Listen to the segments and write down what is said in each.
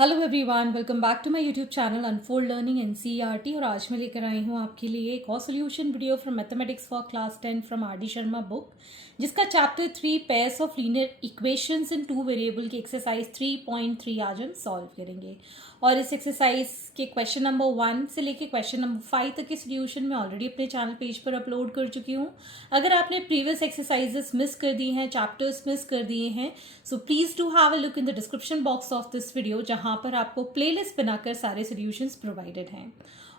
Hello everyone, welcome back to my YouTube channel unfold learning NCERT. और आज मैं लेकर आई हूँ आपके लिए एक और solution video from mathematics for class 10 from R D Sharma book, जिसका chapter 3 pairs of linear equations in two variable की एक्सरसाइज 3.3 आज हम सॉल्व करेंगे। और इस एक्सरसाइज के क्वेश्चन नंबर 1 से लेके क्वेश्चन नंबर 5 तक के सोल्यूशन मैं ऑलरेडी अपने चैनल पेज पर अपलोड कर चुकी हूँ। अगर आपने प्रीवियस एक्सरसाइजेस मिस कर दी हैं, चैप्टर्स मिस कर दिए हैं, so please do have a look in the description box of this video, जहाँ पर आपको प्लेलिस्ट बनाकर सारे सॉल्यूशंस प्रोवाइडेड हैं।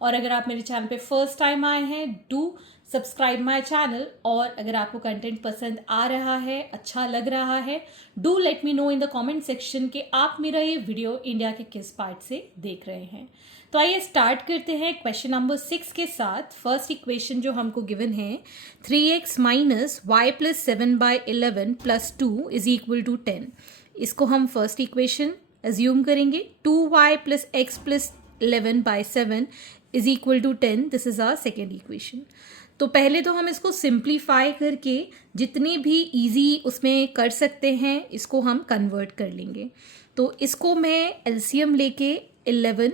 और अगर आप मेरे चैनल पे फर्स्ट टाइम आए हैं, डू सब्सक्राइब माय चैनल। और अगर आपको कंटेंट पसंद आ रहा है, अच्छा लग रहा है, do let me know in the comment section कि आप मेरा ये वीडियो इंडिया के किस पार्ट से देख रहे हैं। तो आइए स्टार्ट करते हैं क्वेश्चन नंबर 6 के साथ। फर्स्ट इक्वेशन जो हमको गिवन है 3x minus y plus 7/11 plus 2 is equal to 10। इसको हम फर्स्ट इक्वेशन एज्यूम करेंगे। 2y plus x plus 11/7 is equal to 10। This is our second equation. तो पहले तो हम इसको सिंप्लीफाई करके जितनी भी इजी उसमें कर सकते हैं इसको हम कन्वर्ट कर लेंगे। तो इसको मैं एलसीएम लेके 11,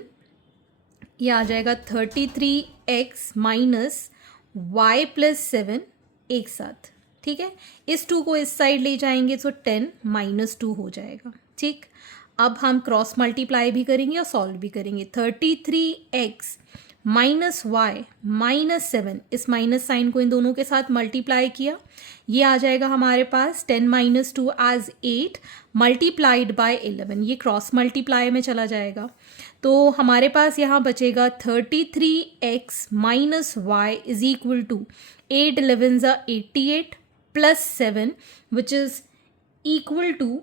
ये आ जाएगा 33x माइनस वाई प्लस 7 एक साथ। ठीक है, इस 2 को इस साइड ले जाएंगे तो 10 माइनस 2 हो जाएगा। ठीक, अब हम क्रॉस मल्टीप्लाई भी करेंगे और सॉल्व भी करेंगे। 33x माइनस वाई माइनस 7, इस माइनस साइन को इन दोनों के साथ मल्टीप्लाई किया, ये आ जाएगा हमारे पास 10 माइनस 2 एज 8 मल्टीप्लाइड बाय 11। ये क्रॉस मल्टीप्लाई में चला जाएगा। तो हमारे पास यहाँ बचेगा 33x minus y is equal to 8 11 ज़ा 88 plus 7 which is equal to,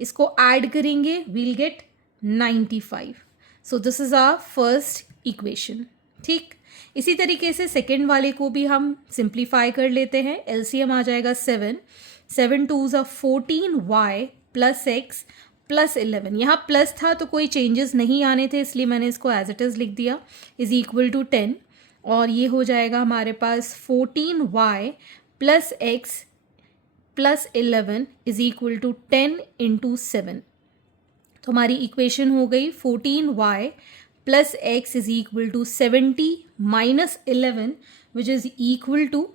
इसको ऐड करेंगे we'll get 95। So this is our first equation. ठीक, इसी तरीके से सेकेंड वाले को भी हम सिंप्लीफाई कर लेते हैं। एलसीएम आ जाएगा 7 7 2 ज़ा 14y प्लस एक्स प्लस 11। यहाँ प्लस था तो कोई चेंजेस नहीं आने थे, इसलिए मैंने इसको एज इट इज़ लिख दिया, इज इक्वल टू 10। और ये हो जाएगा हमारे पास 14y plus x plus 11 is equal to 10 into 7। तो हमारी इक्वेशन हो गई 14y plus x is equal to 70 minus 11 which is equal to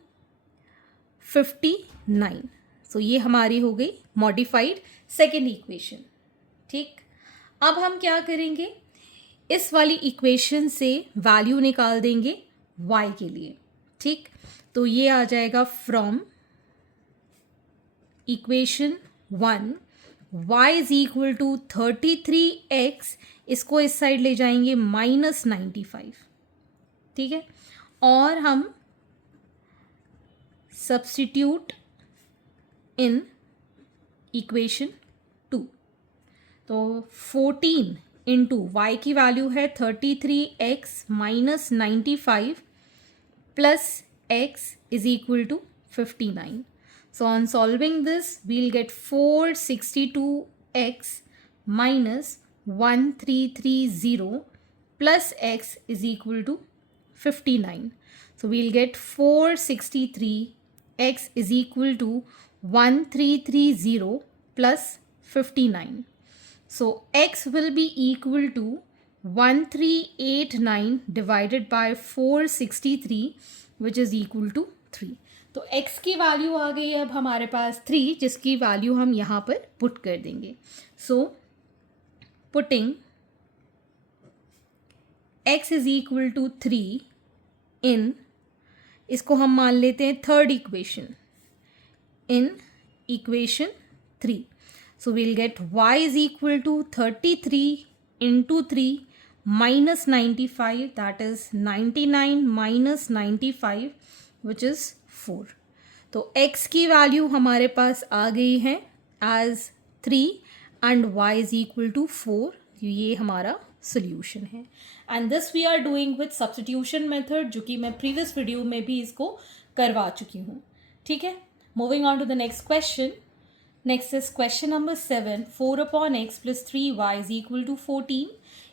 59। So ये हमारी हो गई मॉडिफाइड सेकेंड इक्वेशन। ठीक, अब हम क्या करेंगे, इस वाली इक्वेशन से वैल्यू निकाल देंगे y के लिए। ठीक, तो ये आ जाएगा from equation 1 y is equal to 33x, इसको इस साइड ले जाएंगे माइनस 95। ठीक है, और हम सब्स्टिट्यूट इन इक्वेशन 2। तो 14 इंटू वाई की वैल्यू है 33x minus 95 plus x is equal to 59। So on solving this, we'll get 462x minus 1330 plus x is equal to 59. So we'll get 463x is equal to 1330 plus 59. So x will be equal to 1389 divided by 463 which is equal to 3. तो x की value आ गई अब हमारे पास 3, जिसकी value हम यहाँ पर put कर देंगे। So putting x is equal to 3 in, इसको हम मान लेते हैं third equation, in equation 3। So we'll get y is equal to 33 into 3 minus 95, that is 99 minus 95 which is 4। तो x की वैल्यू हमारे पास आ गई है as 3 and y is equal to 4। ये हमारा सोल्यूशन है। And this we are doing with substitution method, जो कि मैं प्रीवियस वीडियो में भी इसको करवा चुकी हूँ। ठीक है, moving on to the next question. Next is question number 7 4/x plus 3y is equal to 14।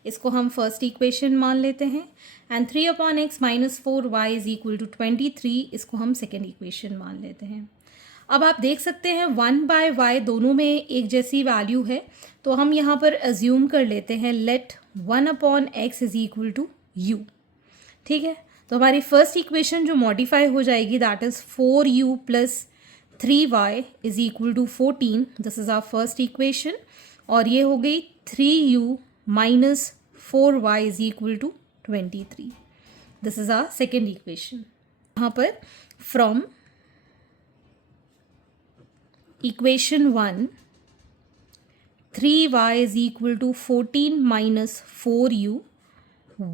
इसको हम फर्स्ट इक्वेशन मान लेते हैं। And 3/x minus 4y is equal to 23, इसको हम सेकेंड इक्वेशन मान लेते हैं। अब आप देख सकते हैं 1/y दोनों में एक जैसी वैल्यू है, तो हम यहाँ पर अज्यूम कर लेते हैं let 1/x is equal to u। ठीक है, तो हमारी फर्स्ट इक्वेशन जो मॉडिफाई हो जाएगी that is 4u plus 3y is equal to 14। This is our first equation. और ये हो गई 3u minus 4y is equal to 23। This is our second equation. यहाँ पर from equation 1 3y is equal to 14 minus 4u,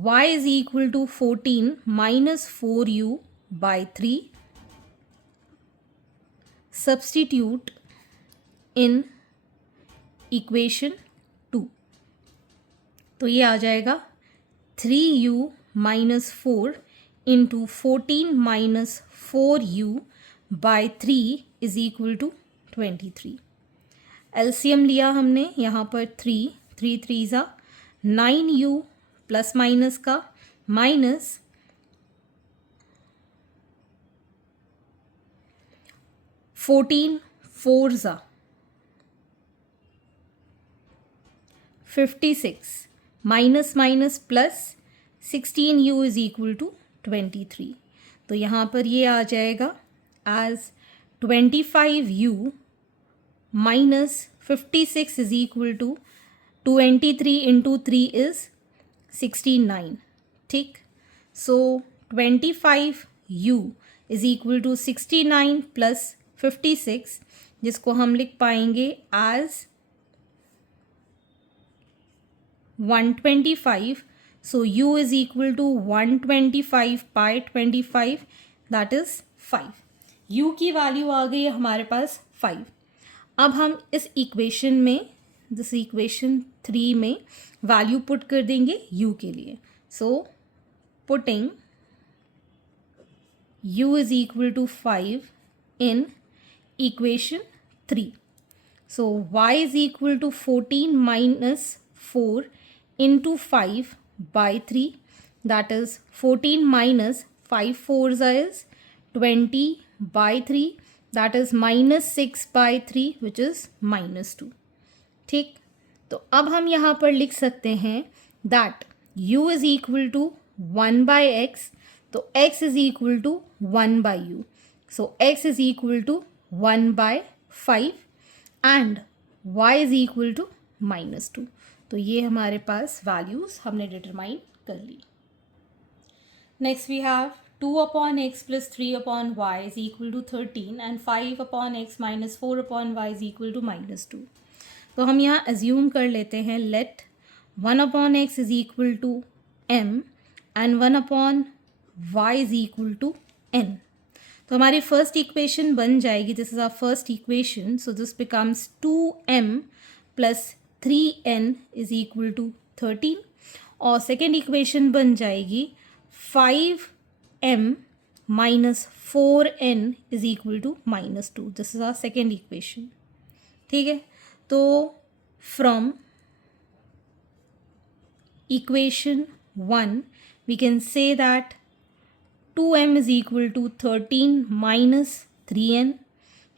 y is equal to 14 minus 4u by 3. Substitute in equation 2. तो ये आ जाएगा 3u minus 4 into 14 minus 4u by 3 is equal to 23. LCM लिया हमने यहाँ पर 3 3 ज़ा 9u प्लस माइनस का माइनस 14 4 ज़ा 56 minus minus plus 16u is equal to 23। तो यहाँ पर ये आ जाएगा as 25u minus 56 is equal to 23 into 3 is 69. ठीक, so 25u is equal to 69 plus 56, जिसको हम लिख पाएंगे as 125. So u is equal to 125 by 25, that is 5. u की वैल्यू आ गई है हमारे पास 5। अब हम इस इक्वेशन में दिस इक्वेशन 3 में वैल्यू पुट कर देंगे u के लिए। So putting u is equal to 5 in equation 3। So y is equal to 14 minus 4 into 5 by 3, that is 14 minus 5 4 is 20 by 3, that is minus 6 by 3 which is minus 2। ठीक, तो अब हम यहाँ पर लिख सकते हैं that u is equal to 1 by x, तो x is equal to 1 by u, so x is equal to 1 by 5 and y is equal to minus 2। तो ये हमारे पास वैल्यूज़ हमने डिटरमाइन कर ली। Next we have 2 upon x plus 3 upon y is equal to 13 and 5 upon x minus 4 upon y is equal to minus 2। तो हम यहाँ assume कर लेते हैं let 1 upon x is equal to m and 1 upon y is equal to n। तो हमारी first equation बन जाएगी, this is our first equation, so this becomes 2m plus 3n is equal to 13। और second equation बन जाएगी 5m minus 4n is equal to minus 2। This is our second equation। ठीक है, तो from equation 1 we can say that 2m is equal to 13 minus 3n,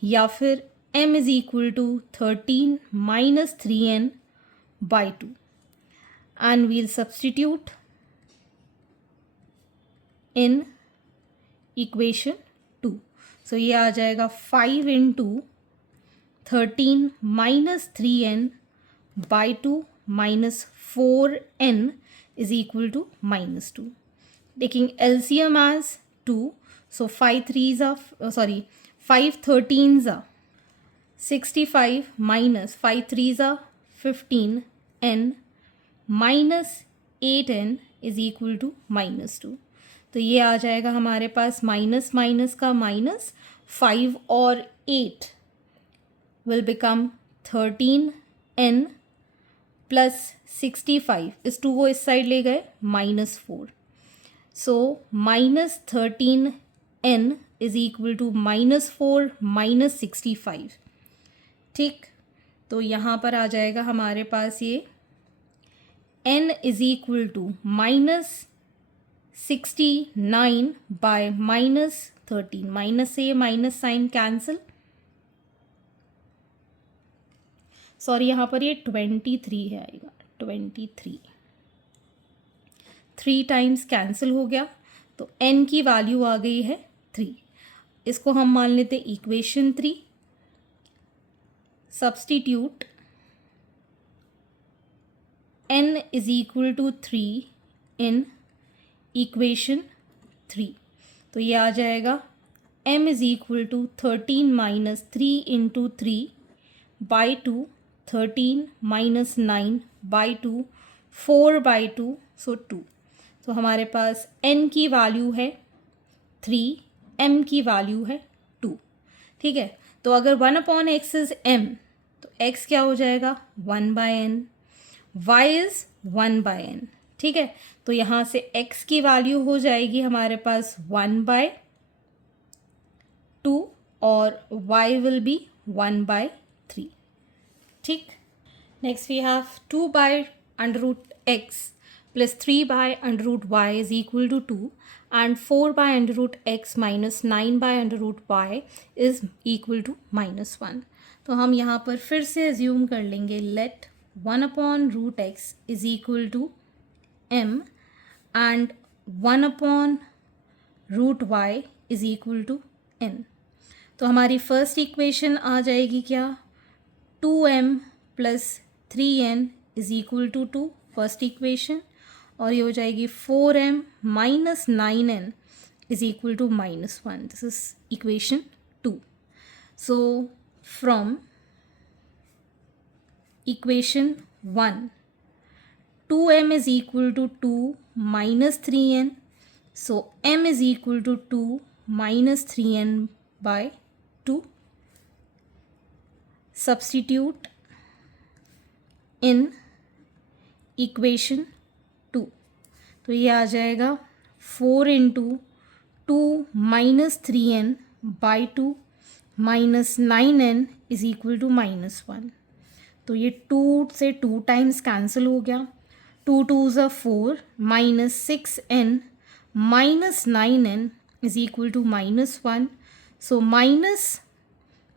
या फिर m is equal to 13 minus 3n by 2, and we'll substitute in equation 2। so ये आ जाएगा 5 into 13 minus 3n by 2 minus 4n is equal to minus 2। taking LCM as 2, so 5 3s are 5 13s are 65 minus 5 3s are 15n minus 8n is equal to minus 2। तो ये आ जाएगा हमारे पास minus minus का minus, 5 और 8 will become 13n plus 65, इस 2 को इस साइड ले गए minus 4, so minus 13n is equal to minus 4 minus 65। ठीक, तो यहाँ पर आ जाएगा हमारे पास ये n is equal to minus 69 by minus 13, minus से माइनस साइन कैंसिल, सॉरी यहाँ पर ये 23 है आएगा, 23। 3 टाइम्स कैंसिल हो गया तो n की वैल्यू आ गई है 3। इसको हम मान लेते equation 3। Substitute n is equal to 3 in equation 3, तो ये आ जाएगा m is equal to 13 minus 3 into 3 by 2, 13 minus 9 by 2, 4 by 2, so 2। तो हमारे पास n की वैल्यू है 3, m की वैल्यू है 2। ठीक है, तो अगर 1/x इज m तो x क्या हो जाएगा 1/n, y इज 1/n। ठीक है, तो यहाँ से x की वैल्यू हो जाएगी हमारे पास 1/2 और y विल बी 1/3। ठीक, next we have 2/√x plus 3/√y is equal to 2 and 4/√x minus 9/√y is equal to -1। तो हम यहाँ पर फिर से एज्यूम कर लेंगे late 1/√x is equal to m and 1/√y is equal to n। तो हमारी फर्स्ट इक्वेशन आ जाएगी क्या 2m plus 3n is equal to 2, first equation, और ये हो जाएगी 4m minus 9n is equal to -1, this is equation 2। So from equation 1 2m is equal to 2 minus 3n, so m is equal to 2 minus 3n by 2। substitute in equation 2, तो ये आ जाएगा 4 into 2 minus 3n by 2 minus 9n is equal to -1। तो ये 2 से 2 times cancel हो गया, 2 2s are 4 minus 6n minus 9n is equal to -1, so minus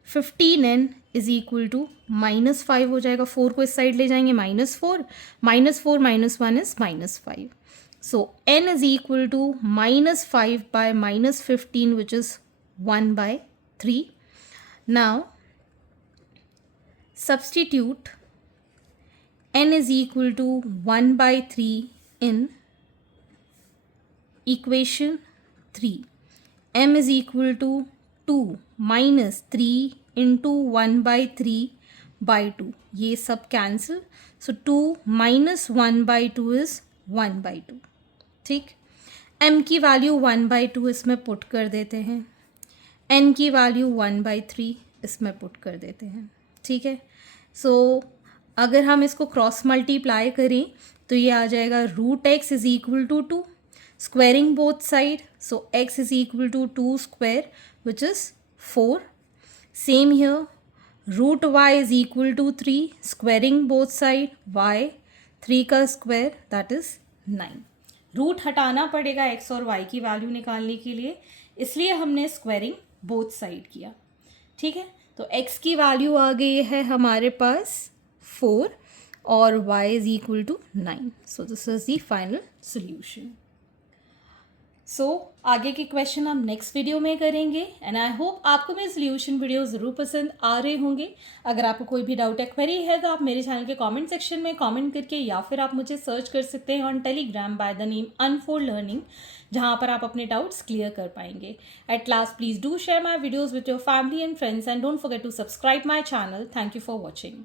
15n is equal to -5 हो जाएगा। 4 को इस साइड ले जाएंगे -4, -4 - 1 is -5, so n is equal to -5 by -15 which is 1/3। Now substitute n is equal to 1/3 in equation 3, m is equal to 2 minus 3 into 1/3 by 2, ये सब cancel, so 2 minus 1/2 is 1/2। ठीक, m की वैल्यू 1/2 इसमें put कर देते हैं, n की value 1/3 इसमें पुट कर देते हैं। ठीक है, सो अगर हम इसको क्रॉस मल्टीप्लाई करें तो ये आ जाएगा √x is equal to 2, squaring both side, so x is equal to 2 square which is 4। Same here √y is equal to 3, squaring both side, y 3 का स्क्वायर दैट इज़ 9। रूट हटाना पड़ेगा x और y की value निकालने के लिए, इसलिए हमने स्क्वेयरिंग बोथ साइड किया। ठीक है, तो x की वैल्यू आ गई है हमारे पास 4 और y is equal to 9, so this is the final solution. So आगे के क्वेश्चन हम नेक्स्ट वीडियो में करेंगे एंड आई होप आपको मेरे सोल्यूशन वीडियो ज़रूर पसंद आ रहे होंगे। अगर आपको कोई भी डाउट या क्वेरी है तो आप मेरे चैनल के कमेंट सेक्शन में कमेंट करके या फिर आप मुझे सर्च कर सकते हैं on Telegram by the name unfold learning, जहाँ पर आप अपने डाउट्स क्लियर कर पाएंगे। At last please do share my videos with your family and friends and don't forget to subscribe my channel. Thank you for watching.